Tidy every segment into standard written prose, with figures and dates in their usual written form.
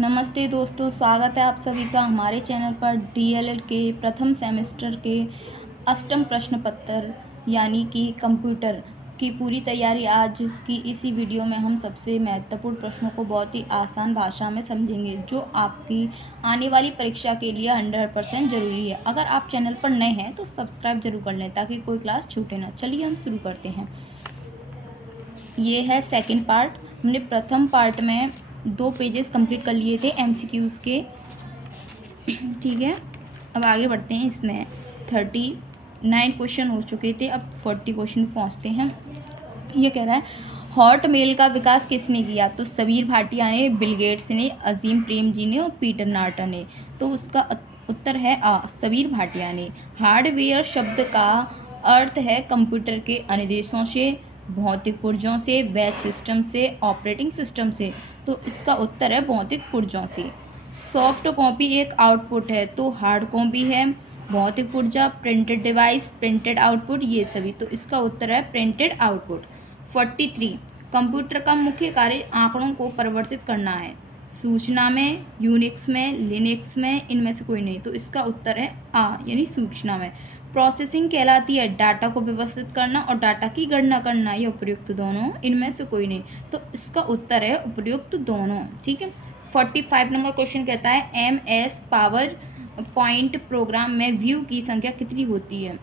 नमस्ते दोस्तों, स्वागत है आप सभी का हमारे चैनल पर। डीएलएड के प्रथम सेमेस्टर के अष्टम प्रश्न पत्र यानी कि कंप्यूटर की पूरी तैयारी आज की इसी वीडियो में हम सबसे महत्वपूर्ण प्रश्नों को बहुत ही आसान भाषा में समझेंगे, जो आपकी आने वाली परीक्षा के लिए 100% ज़रूरी है। अगर आप चैनल पर नए हैं तो सब्सक्राइब जरूर कर लें ताकि कोई क्लास छूटे ना। चलिए हम शुरू करते हैं। ये है सेकंड पार्ट। हमने प्रथम पार्ट में 2 पेजेस कंप्लीट कर लिए थे एमसीक्यूज़ के, ठीक है। अब आगे बढ़ते हैं। इसमें 39 क्वेश्चन हो चुके थे, अब 40 क्वेश्चन पहुंचते हैं। ये कह रहा है हॉटमेल का विकास किसने किया? तो सबीर भाटिया ने, बिल गेट्स ने, अजीम प्रेमजी ने और पीटर नार्टन ने। तो उसका उत्तर है आ, सबीर भाटिया ने। हार्डवेयर शब्द का अर्थ है कंप्यूटर के अनुदेशों से, भौतिक पुर्जों से, बैच सिस्टम से, ऑपरेटिंग सिस्टम से। तो इसका उत्तर है भौतिक पुर्जों से। सॉफ्ट कॉपी एक आउटपुट है, तो हार्ड कॉपी है भौतिक पुर्जा, प्रिंटेड डिवाइस, प्रिंटेड आउटपुट, ये सभी। तो इसका उत्तर है प्रिंटेड आउटपुट। 43 कंप्यूटर का मुख्य कार्य आंकड़ों को परिवर्तित करना है। सूचना में, यूनिक्स में, लिनक्स में, इनमें से कोई नहीं। तो इसका उत्तर है आ यानी सूचना में। प्रोसेसिंग कहलाती है डाटा को व्यवस्थित करना और डाटा की गणना करना, ये उपयुक्त दोनों, इनमें से कोई नहीं। तो इसका उत्तर है उपयुक्त दोनों, ठीक है। 45 नंबर क्वेश्चन कहता है MS पावर पॉइंट प्रोग्राम में व्यू की संख्या कितनी होती है?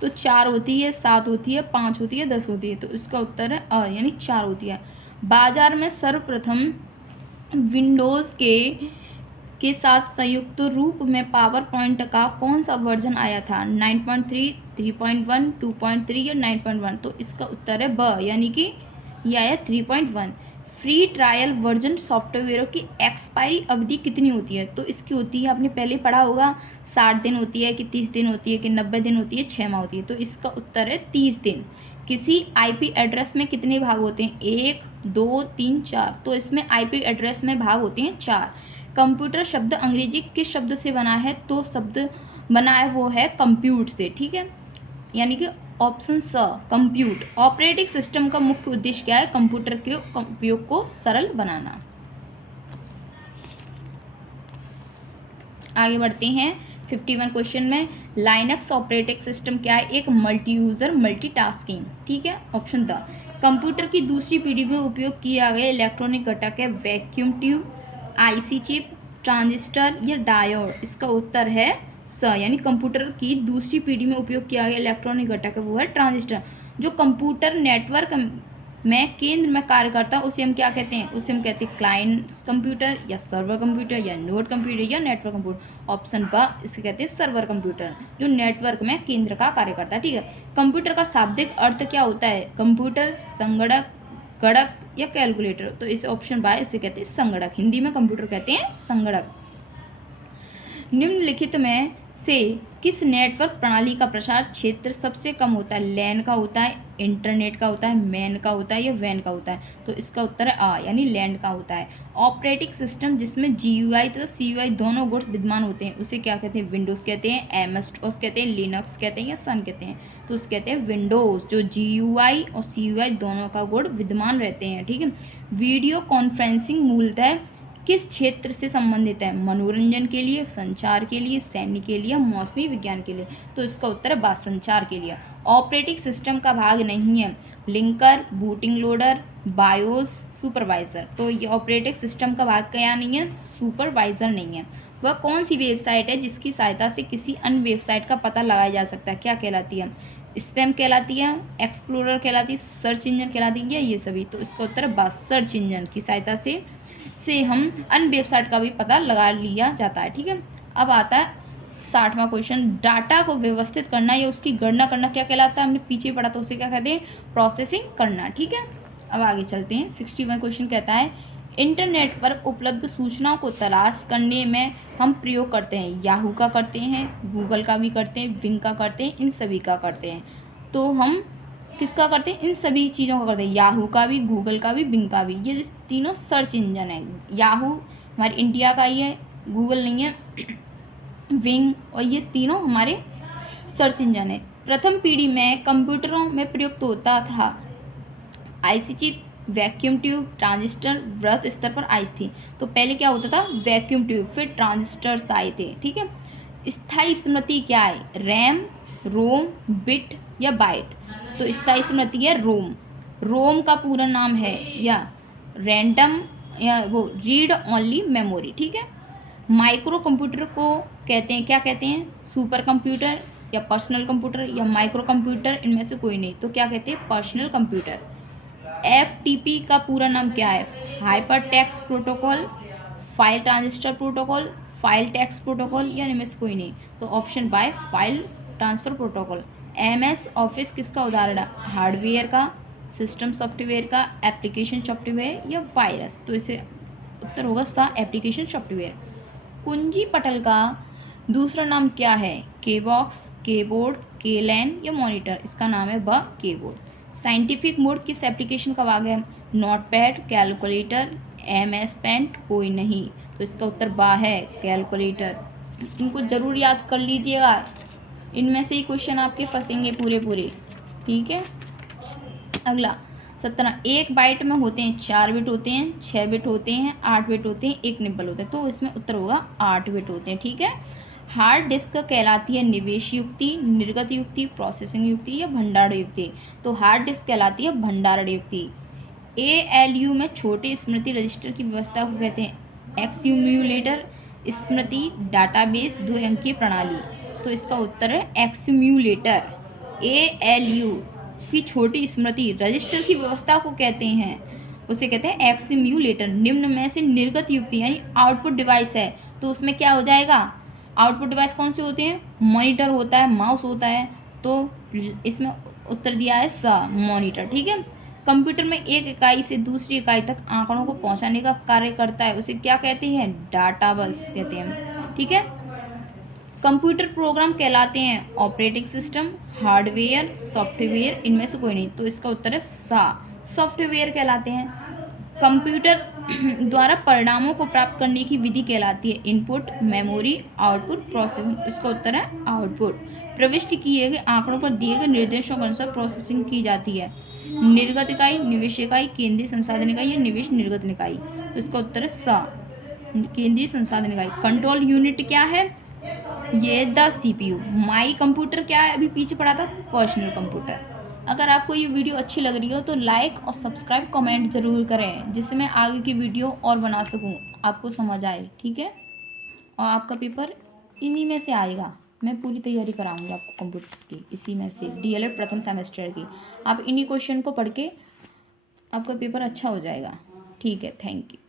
तो 4 होती है, 7 होती है, 5 होती है, 10 होती है। तो इसका उत्तर है अ यानी 4 होती है। बाजार में सर्वप्रथम विंडोज़ के साथ संयुक्त रूप में पावर पॉइंट का कौन सा वर्जन आया था? 9.3, 3.1, 2.3 या 9.1। तो इसका उत्तर है ब यानी कि यह है 3.1। फ्री ट्रायल वर्जन सॉफ्टवेयरों की एक्सपायरी अवधि कितनी होती है? तो इसकी होती है, आपने पहले पढ़ा होगा, 60 दिन होती है कि 30 दिन होती है कि 90 दिन होती है, 6 माह होती है। तो इसका उत्तर है 30 दिन। किसी आईपी एड्रेस में कितने भाग होते हैं? 1, 2, 3, 4। तो इसमें आईपी एड्रेस में भाग होते हैं 4। कंप्यूटर शब्द अंग्रेजी किस शब्द से बना है? तो शब्द बना है वो है कंप्यूट से, ठीक है, यानी कि ऑप्शन स कंप्यूट। ऑपरेटिंग सिस्टम का मुख्य उद्देश्य क्या है? कंप्यूटर के उपयोग को सरल बनाना। आगे बढ़ते हैं 51 क्वेश्चन में। लाइनक्स ऑपरेटिंग सिस्टम क्या है? एक मल्टी यूज़र मल्टीटास्किंग, ठीक है। ऑप्शन द कंप्यूटर की दूसरी पीढ़ी में उपयोग किया गया इलेक्ट्रॉनिक घटक है vacuum tube, IC chip, transistor या डायोड। इसका उत्तर है स यानी कंप्यूटर की दूसरी पीढ़ी में उपयोग किया गया इलेक्ट्रॉनिक घटक है वो है ट्रांजिस्टर। जो कंप्यूटर नेटवर्क में केंद्र में कार्य करता है उसे हम क्या कहते हैं? उसे हम कहते हैं क्लाइंट्स कंप्यूटर या सर्वर कंप्यूटर या नोड कंप्यूटर या नेटवर्क कंप्यूटर। ऑप्शन ब इसे कहते हैं सर्वर कंप्यूटर, जो नेटवर्क में केंद्र का कार्य करता है, ठीक है। कंप्यूटर का शाब्दिक अर्थ क्या होता है? कंप्यूटर, संगणक, गणक या कैलकुलेटर। तो इस ऑप्शन बाय इसे कहते हैं संगणक। हिंदी में कंप्यूटर कहते हैं संगणक। निम्नलिखित में से किस नेटवर्क प्रणाली का प्रसार क्षेत्र सबसे कम होता है? लैन का होता है, इंटरनेट का होता है, मैन का होता है या वैन का होता है? तो इसका उत्तर है आ यानी लैन का होता है। ऑपरेटिंग सिस्टम जिसमें GUI तथा CUI दोनों गुण विद्यमान होते हैं उसे क्या कहते हैं? विंडोज़ कहते हैं, MS-DOS कहते हैं, लिनक्स कहते हैं या सन कहते हैं? तो उसे कहते हैं विंडोज़, जो GUI और CUI दोनों का गुण विद्यमान रहते हैं, ठीक है। वीडियो कॉन्फ्रेंसिंग मूलतः किस क्षेत्र से संबंधित है? मनोरंजन के लिए, संचार के लिए, सैन्य के लिए, मौसमी विज्ञान के लिए? तो इसका उत्तर है बात संचार के लिए। ऑपरेटिंग सिस्टम का भाग नहीं है linker, booting loader, BIOS, supervisor. तो ये ऑपरेटिंग सिस्टम का भाग क्या नहीं है? सुपरवाइज़र नहीं है। वह कौन सी वेबसाइट है जिसकी सहायता से किसी अन्य वेबसाइट का पता लगाया जा सकता है? क्या कहलाती है? स्पैम कहलाती है, एक्सप्लोरर कहलाती है, सर्च इंजन कहलाती है, ये सभी। तो इसका उत्तर है बात सर्च इंजन की सहायता से हम अन्य वेबसाइट का भी पता लगा लिया जाता है, ठीक है। अब आता है 60वां क्वेश्चन। डाटा को व्यवस्थित करना या उसकी गणना करना क्या कहलाता है? हमने पीछे पढ़ा तो उसे क्या कहते हैं? प्रोसेसिंग करना, ठीक है। अब आगे चलते हैं। 61 क्वेश्चन कहता है इंटरनेट पर उपलब्ध सूचनाओं को तलाश करने में हम प्रयोग करते हैं याहू का करते हैं, गूगल का भी करते हैं, बिंग का करते हैं, इन सभी का करते हैं। तो हम किसका करते हैं? इन सभी चीज़ों का करते हैं, याहू का भी, गूगल का भी, बिंग का भी। ये तीनों सर्च इंजन है। याहू हमारे इंडिया का ही है, गूगल नहीं है, बिंग, और ये तीनों हमारे सर्च इंजन है। प्रथम पीढ़ी में कंप्यूटरों में प्रयुक्त होता था IC chip, vacuum tube, transistor, वृत्त स्तर पर आइस थी। तो पहले क्या होता था, वैक्यूम ट्यूब, फिर ट्रांजिस्टर्स आए थे, ठीक है। स्थायी स्मृति क्या है, रैम, रोम, बिट या बाइट। तो स्थायी स्मृति है रोम। रोम का पूरा नाम है या रैंडम या वो रीड ओनली मेमोरी, ठीक है। माइक्रो कंप्यूटर को कहते हैं, क्या कहते हैं, सुपर कंप्यूटर या पर्सनल कंप्यूटर या माइक्रो कंप्यूटर, इनमें से कोई नहीं। तो क्या कहते हैं, पर्सनल कंप्यूटर। एफटीपी का पूरा नाम क्या है, hyper text protocol, file transistor protocol, file text protocol या इनमें से कोई नहीं। तो option by file transfer protocol. MS Office किसका उदाहरण है, हार्डवेयर का, सिस्टम सॉफ्टवेयर का, एप्लीकेशन सॉफ्टवेयर या वायरस। तो इसे उत्तर होगा सा, एप्लीकेशन सॉफ्टवेयर। कुंजी पटल का दूसरा नाम क्या है, के बॉक्स, कीबोर्ड, के लैन या मॉनिटर। इसका नाम है ब कीबोर्ड। साइंटिफिक मोड किस एप्लीकेशन का भाग है, नोटपैड, कैलकुलेटर, एमएस पेंट, कोई नहीं। तो इसका उत्तर बा है, कैलकुलेटर। इनको जरूर याद कर लीजिएगा, इनमें से ही क्वेश्चन आपके फंसेंगे पूरे पूरे, ठीक है। अगला 17, एक बाइट में होते हैं 4 बिट होते हैं, 6 बिट होते हैं, 8 बिट होते हैं, एक निब्बल होता है। तो इसमें उत्तर होगा 8 बिट होते हैं, ठीक है। हार्ड डिस्क कहलाती है निवेश युक्ति, निर्गत युक्ति, प्रोसेसिंग युक्ति या भंडारण युक्ति। तो हार्ड डिस्क कहलाती है भंडारण युक्ति। ALU में छोटे स्मृति रजिस्टर की व्यवस्था को कहते हैं एक्यूम्यूलेटर, स्मृति डाटाबेस, 2 अंकीय प्रणाली। तो इसका उत्तर है एक्यूम्यूलेटर। ALU की छोटी स्मृति रजिस्टर की व्यवस्था को कहते हैं, उसे कहते हैं एक्यूम्यूलेटर। निम्न में से निर्गत युक्ति यानी आउटपुट डिवाइस है, तो उसमें क्या हो जाएगा, आउटपुट डिवाइस कौन से होते हैं, मॉनिटर होता है, माउस होता है। तो इसमें उत्तर दिया है सा, मॉनिटर, ठीक है। कंप्यूटर में एक इकाई से दूसरी इकाई तक आंकड़ों को पहुंचाने का कार्य करता है, उसे क्या कहते हैं, डाटा बस कहते हैं, ठीक है। कंप्यूटर प्रोग्राम कहलाते हैं ऑपरेटिंग सिस्टम, हार्डवेयर, सॉफ्टवेयर, इनमें से कोई नहीं। तो इसका उत्तर है सा, सॉफ्टवेयर कहलाते हैं। कंप्यूटर द्वारा परिणामों को प्राप्त करने की विधि कहलाती है इनपुट, मेमोरी, आउटपुट, प्रोसेसिंग। इसका उत्तर है आउटपुट। प्रविष्ट किए गए आंकड़ों पर दिए गए निर्देशों के अनुसार प्रोसेसिंग की जाती है। निर्गत इकाई, निवेश इकाई, केंद्रीय संसाधन इकाई या निवेश निर्गत इकाई। तो इसका उत्तर है सा, केंद्रीय संसाधन इकाई। कंट्रोल यूनिट क्या है, ये द CPU। माई कंप्यूटर क्या है, अभी पीछे पड़ा था, पर्सनल कंप्यूटर। अगर आपको ये वीडियो अच्छी लग रही हो तो लाइक और सब्सक्राइब कमेंट ज़रूर करें, जिससे मैं आगे की वीडियो और बना सकूं, आपको समझ आए, ठीक है। और आपका पेपर इन्हीं में से आएगा, मैं पूरी तैयारी कराऊंगी आपको कंप्यूटर की, इसी में से DLED प्रथम सेमेस्टर की। आप इन्हीं क्वेश्चन को पढ़ के आपका पेपर अच्छा हो जाएगा, ठीक है। Thank you.